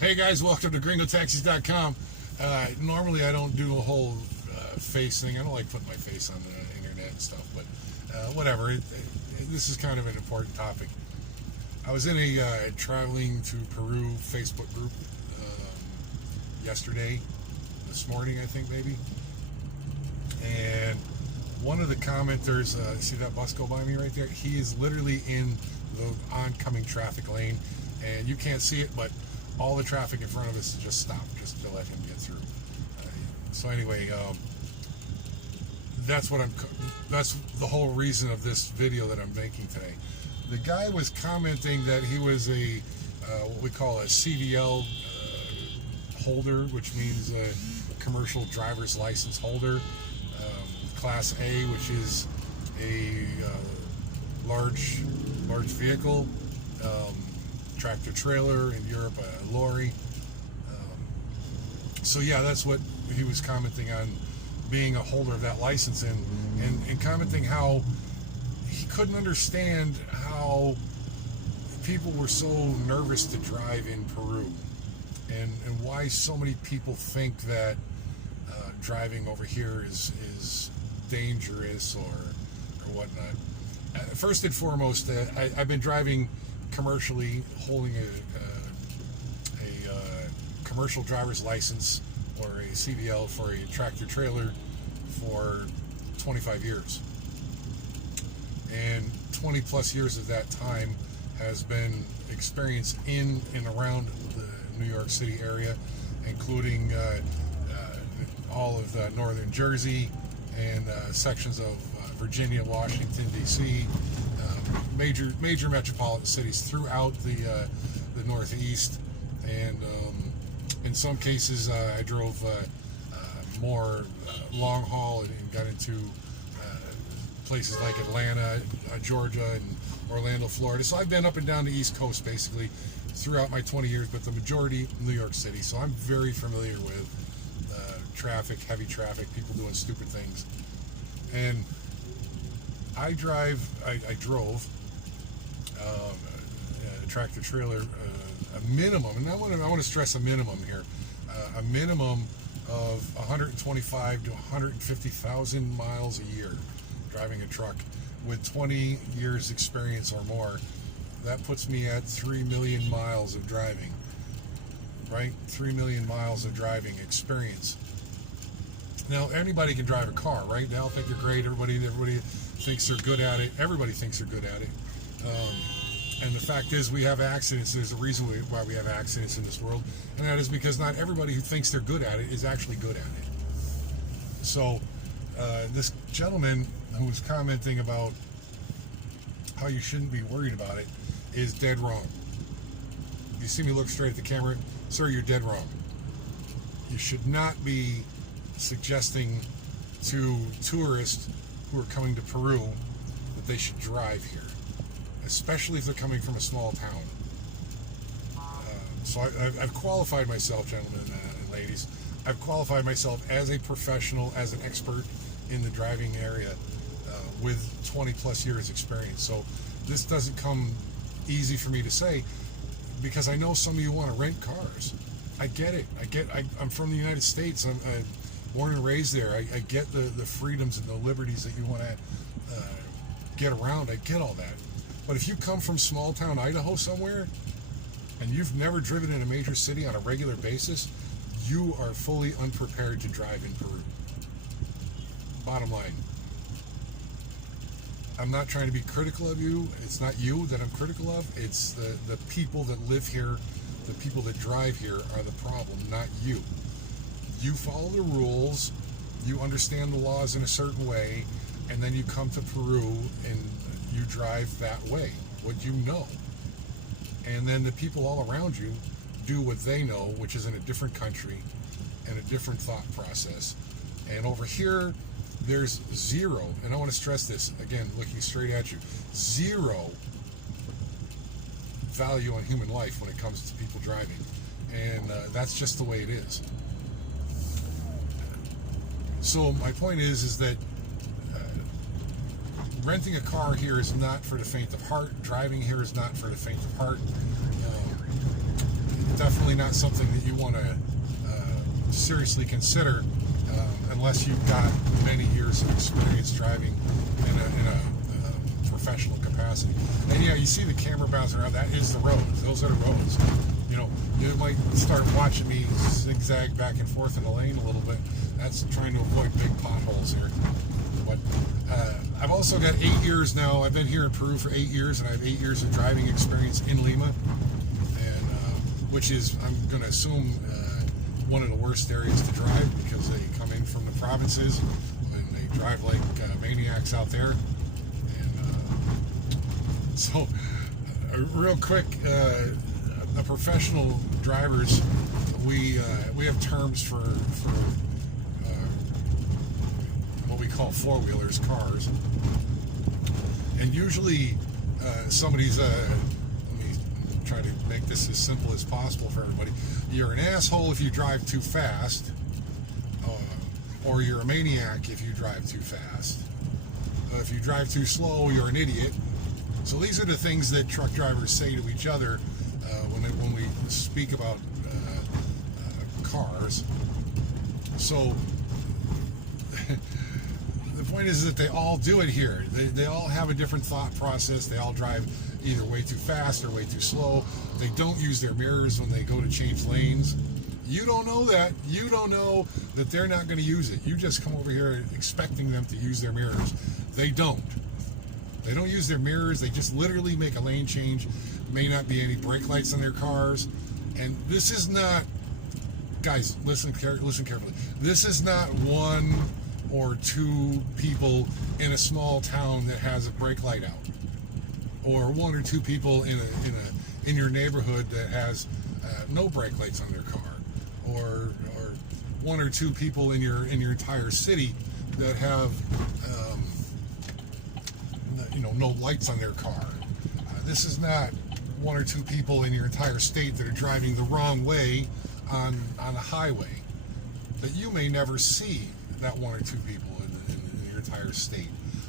Hey guys, welcome to gringotaxis.com. Normally I don't do a whole face thing. I don't like putting my face on the internet and stuff, but whatever. This is kind of an important topic. I was in a traveling to Peru Facebook group yesterday, this morning I think maybe, and one of the commenters, see that bus go by me right there? He is literally in the oncoming traffic lane, and you can't see it, but all the traffic in front of us just stopped just to let him get through. So anyway, that's the whole reason of this video that I'm making today. The guy was commenting that he was a what we call a CDL holder, which means a commercial driver's license holder, Class A, which is a large vehicle. Tractor trailer, in Europe a lorry. So yeah, that's what he was commenting on, being a holder of that license, and commenting how he couldn't understand how people were so nervous to drive in Peru, and why so many people think that driving over here is dangerous or whatnot. First and foremost, I've been driving commercially, holding a commercial driver's license or a CDL for a tractor trailer for 25 years, and 20 plus years of that time has been experience in and around the New York City area, including all of northern Jersey and sections of Virginia, Washington, D.C., major metropolitan cities throughout the Northeast, and in some cases I drove more long haul and got into places like Atlanta, Georgia, and Orlando, Florida. So I've been up and down the East Coast basically throughout my 20 years, but the majority New York City. So I'm very familiar with traffic, heavy traffic, people doing stupid things. And I drove a tractor trailer, a minimum, and I want to stress a minimum here, a minimum of 125 to 150,000 miles a year driving a truck with 20 years experience or more. That puts me at 3 million miles of driving, right? 3 million miles of driving experience. Now, anybody can drive a car, right? They all think they're great. Everybody thinks they're good at it. Everybody thinks they're good at it. And the fact is, we have accidents. There's a reason why we have accidents in this world, and that is because not everybody who thinks they're good at it is actually good at it. So, this gentleman who was commenting about how you shouldn't be worried about it is dead wrong. You see me look straight at the camera? Sir, you're dead wrong. You should not be suggesting to tourists who are coming to Peru that they should drive here, especially if they're coming from a small town. So I've qualified myself, gentlemen and ladies, I've qualified myself as a professional, as an expert in the driving area with 20 plus years experience. So this doesn't come easy for me to say, because I know some of you want to rent cars. I get it. I'm from the United States. I'm born and raised there. I get the freedoms and the liberties that you want to get around. I get all that. But if you come from small town Idaho somewhere and you've never driven in a major city on a regular basis, you are fully unprepared to drive in Peru. Bottom line. I'm not trying to be critical of you. It's not you that I'm critical of. It's the people that live here, the people that drive here are the problem, not you. You follow the rules, you understand the laws in a certain way, and then you come to Peru and you drive that way, what you know. And then the people all around you do what they know, which is in a different country and a different thought process. And over here, there's zero, and I want to stress this, again, looking straight at you, zero value on human life when it comes to people driving. And that's just the way it is. So my point is that renting a car here is not for the faint of heart. Driving here is not for the faint of heart. definitely not something that you want to seriously consider unless you've got many years of experience driving in a professional capacity. And yeah, you see the camera bouncing around. That is the roads. Those are the roads. You know, you might start watching me zigzag back and forth in the lane a little bit. That's trying to avoid big potholes here. But I've also got 8 years now. I've been here in Peru for 8 years, and I have 8 years of driving experience in Lima, and which is, I'm going to assume, one of the worst areas to drive because they come in from the provinces and they drive like maniacs out there. And so, real quick, the professional drivers, we have terms for what we call four-wheelers, cars, and usually somebody's let me try to make this as simple as possible for everybody. You're an asshole if you drive too fast, or you're a maniac if you drive too fast. If you drive too slow, you're an idiot. So these are the things that truck drivers say to each other when we speak about cars. So the point is that they all do it here. They all have a different thought process. They all drive either way too fast or way too slow. They don't use their mirrors when they go to change lanes. You don't know that. You don't know that they're not going to use it. You just come over here expecting them to use their mirrors. They don't. They don't use their mirrors. They just literally make a lane change. May not be any brake lights on their cars. And this is not, guys, listen carefully. This is not one or two people in a small town that has a brake light out, or one or two people in your neighborhood that has no brake lights on their car, or one or two people in your entire city that have no lights on their car. This is not one or two people in your entire state that are driving the wrong way on a highway. That you may never see that one or two people in your entire state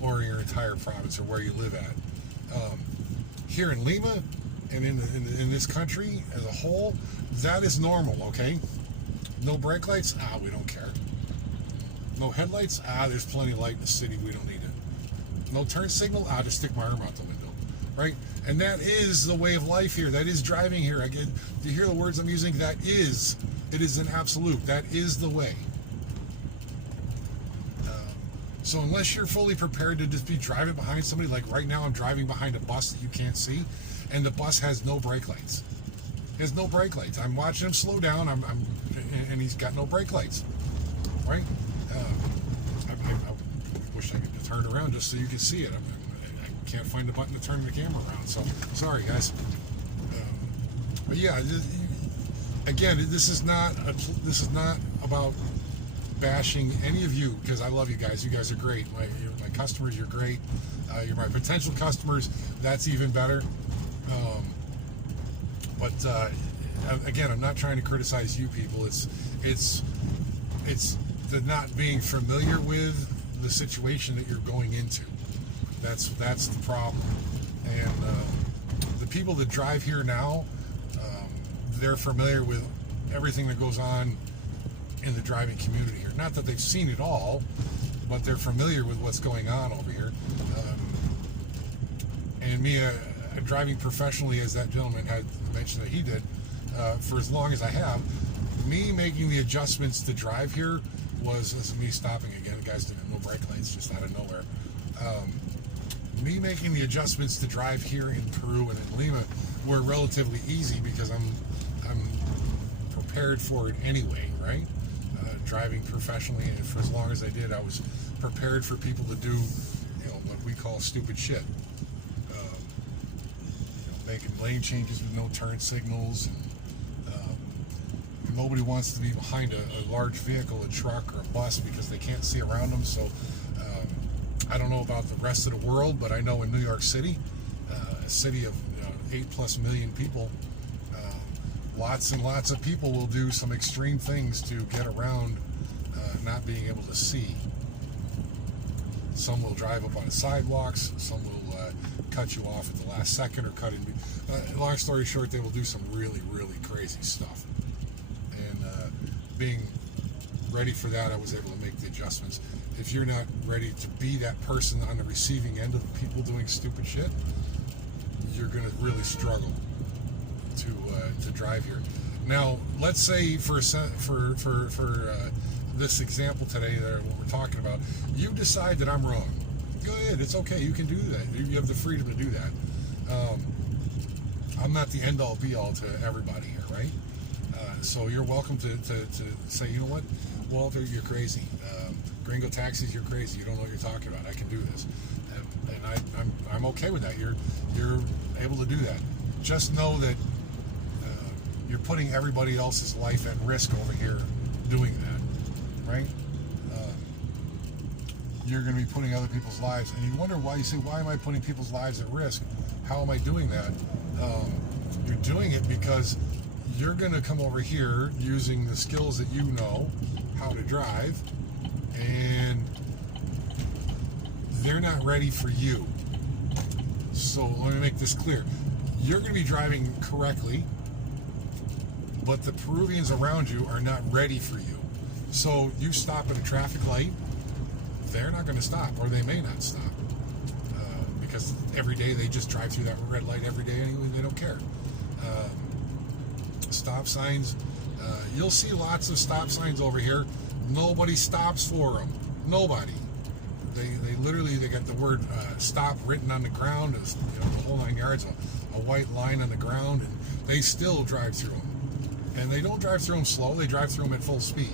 or your entire province or where you live at. Here in Lima and in this country as a whole, that is normal, okay? No brake lights? We don't care. No headlights? There's plenty of light in the city, we don't need it. No turn signal? Just stick my arm out the window, right? And that is the way of life here. That is driving here. Again, do you hear the words I'm using? It is an absolute. That is the way. So unless you're fully prepared to just be driving behind somebody, like right now I'm driving behind a bus that you can't see, and the bus has no brake lights. He has no brake lights. I'm watching him slow down, and he's got no brake lights, right? I wish I could turn around just so you could see it. I can't find the button to turn the camera around, so sorry, guys. But yeah, again, this is not about bashing any of you, because I love you guys. You guys are great. You're my customers. You're great. You're my potential customers. That's even better. But again, I'm not trying to criticize you people. It's the not being familiar with the situation that you're going into. That's the problem. And the people that drive here now, they're familiar with everything that goes on in the driving community here. Not that they've seen it all, but they're familiar with what's going on over here. And me driving professionally, as that gentleman had mentioned that he did, for as long as I have, me making the adjustments to drive here was me stopping again. The guys didn't have no brake lights, just out of nowhere. Me making the adjustments to drive here in Peru and in Lima were relatively easy because I'm prepared for it anyway, right? Driving professionally, and for as long as I did, I was prepared for people to do, what we call stupid shit. Making lane changes with no turn signals, and nobody wants to be behind a large vehicle, a truck or a bus, because they can't see around them. So I don't know about the rest of the world, but I know in New York City, a city of 8+ million people, lots and lots of people will do some extreme things to get around not being able to see. Some will drive up on sidewalks, some will cut you off at the last second or cut in. Long story short, they will do some really, really crazy stuff. And being ready for that, I was able to make the adjustments. If you're not ready to be that person on the receiving end of people doing stupid shit, you're going to really struggle to drive here. Now, let's say for this example today, what we're talking about, you decide that I'm wrong. Good, it's okay. You can do that. You have the freedom to do that. I'm not the end-all, be-all to everybody here, right? So you're welcome to say, you know what, Walter, you're crazy. Gringo Taxis, you're crazy. You don't know what you're talking about. I can do this, and I'm okay with that. You're able to do that. Just know that you're putting everybody else's life at risk over here doing that, right? You're going to be putting other people's lives, and you wonder why. You say, why am I putting people's lives at risk? How am I doing that? You're doing it because you're going to come over here using the skills that you know how to drive, and they're not ready for you. So let me make this clear. You're going to be driving correctly, but the Peruvians around you are not ready for you. So you stop at a traffic light, they're not going to stop, or they may not stop, because every day they just drive through that red light every day anyway. They don't care. Stop signs, you'll see lots of stop signs over here. Nobody stops for them. Nobody. They literally, they got the word stop written on the ground, the whole 9 yards, a white line on the ground, and they still drive through them. And they don't drive through them slow, they drive through them at full speed.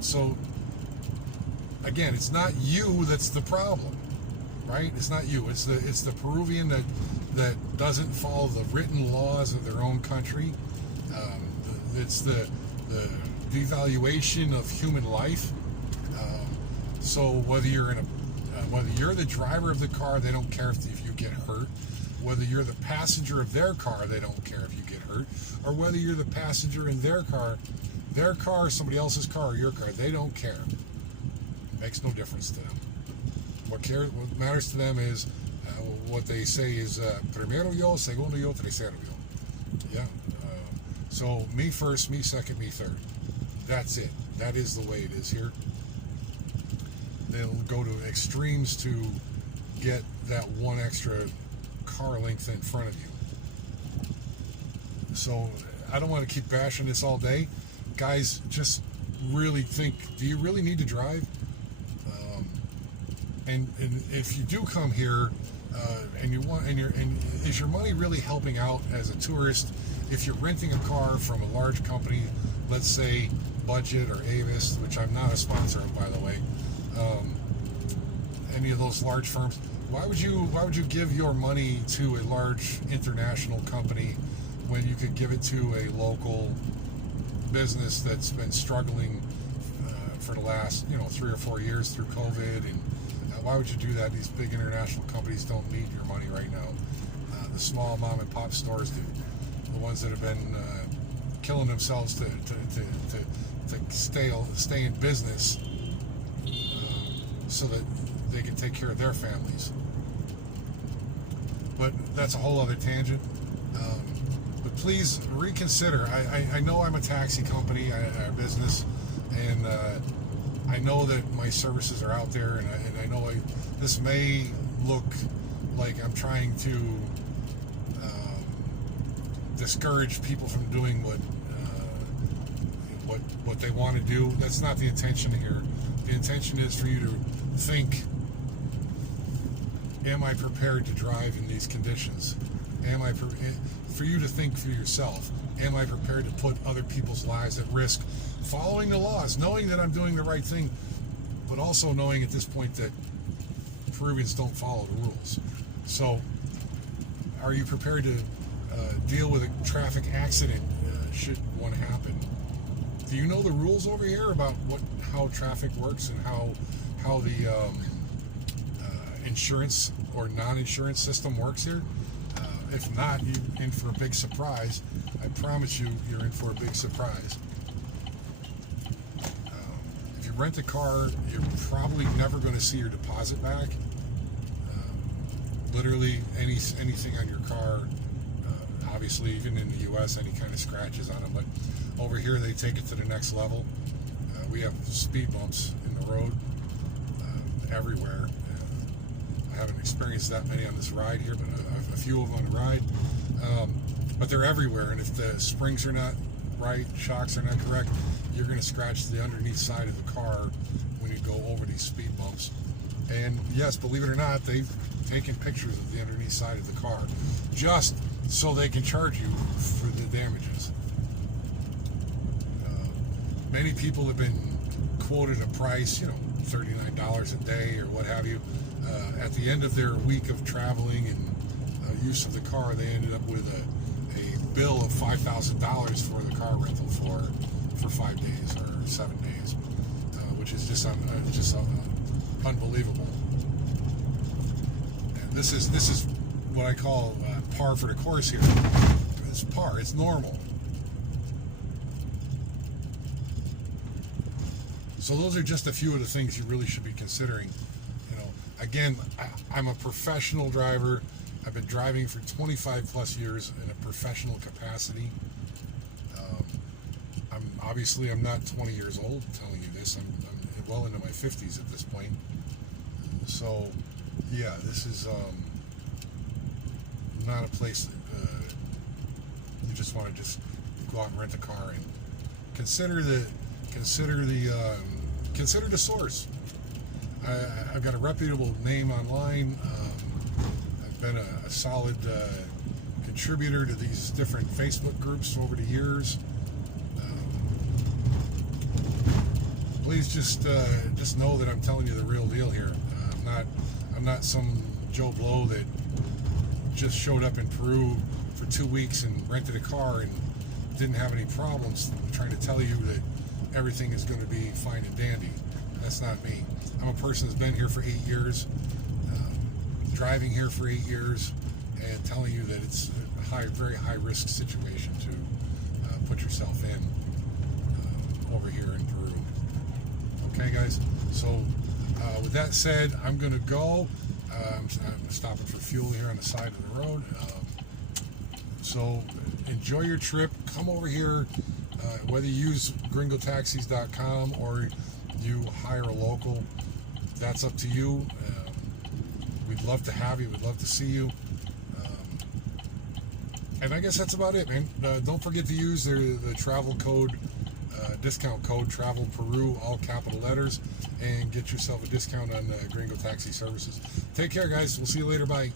So again, it's not you that's the problem, right? It's not you. It's the Peruvian that doesn't follow the written laws of their own country. It's the devaluation of human life. So whether you're whether you're the driver of the car, they don't care if you get hurt. Whether you're the passenger of their car, they don't care if you get hurt. Or whether you're the passenger in their car, somebody else's car, or your car, they don't care. It makes no difference to them. What matters to them is what they say is primero yo, segundo yo, tercero yo. Yeah. So me first, me second, me third. That's it. That is the way it is here. They'll go to extremes to get that one extra car length in front of you. So I don't want to keep bashing this all day. Guys, just really think, do you really need to drive? And if you do come here and you want, and is your money really helping out as a tourist? If you're renting a car from a large company, let's say Budget or Avis, which I'm not a sponsor of, by the way, any of those large firms, why would you give your money to a large international company when you could give it to a local business that's been struggling for the last 3 or 4 years through COVID? And why would you do that? These big international companies don't need your money right now. The small mom and pop stores do. The ones that have been killing themselves to stay in business so that they can take care of their families. But that's a whole other tangent. But please reconsider. I know I'm a taxi company, a business, and I know that my services are out there, and I know this may look like I'm trying to discourage people from doing what they want to do. That's not the intention here. The intention is for you to think, am I prepared to drive in these conditions? For you to think for yourself, am I prepared to put other people's lives at risk, following the laws, knowing that I'm doing the right thing, but also knowing at this point that Peruvians don't follow the rules. So are you prepared to deal with a traffic accident should one happen? Do you know the rules over here about how traffic works and how the insurance or non-insurance system works here? If not, you're in for a big surprise. I promise you're in for a big surprise. If you rent a car, you're probably never going to see your deposit back. literally anything on your car. Obviously, even in the U.S., any kind of scratches on them. But over here, they take it to the next level. We have speed bumps in the road everywhere. I haven't experienced that many on this ride here, but a few of them on the ride. But they're everywhere, and if the springs are not right, shocks are not correct, you're going to scratch the underneath side of the car when you go over these speed bumps. And yes, believe it or not, they've taken pictures of the underneath side of the car just so they can charge you for the damages. Many people have been quoted a price, $39 a day or what have you. At the end of their week of traveling and use of the car, they ended up with a bill of $5,000 for the car rental for 5 days or 7 days, which is just unbelievable. And this is what I call par for the course here. It's par. It's normal. So those are just a few of the things you really should be considering. Again, I'm a professional driver. I've been driving for 25 plus years in a professional capacity. I'm not 20 years old telling you this. I'm well into my 50s at this point. So, yeah, this is not a place that you just want to just go out and rent a car and consider the source. I've got a reputable name online. I've been a solid contributor to these different Facebook groups over the years. Please just know that I'm telling you the real deal here. I'm not some Joe Blow that just showed up in Peru for 2 weeks and rented a car and didn't have any problems, trying to tell you that everything is going to be fine and dandy. That's not me. I'm a person that's been here for 8 years, driving here for 8 years, and telling you that it's a very high risk situation to put yourself in over here in Peru. Okay, guys. So with that said, I'm going to go. I'm stopping for fuel here on the side of the road. So enjoy your trip. Come over here, whether you use gringotaxis.com or you hire a local, that's up to you. We'd love to have you. We'd love to see you. And I guess that's about it, man. Don't forget to use the travel code, discount code, Travel Peru, all capital letters, and get yourself a discount on Gringo Taxi Services. Take care, guys. We'll see you later. Bye.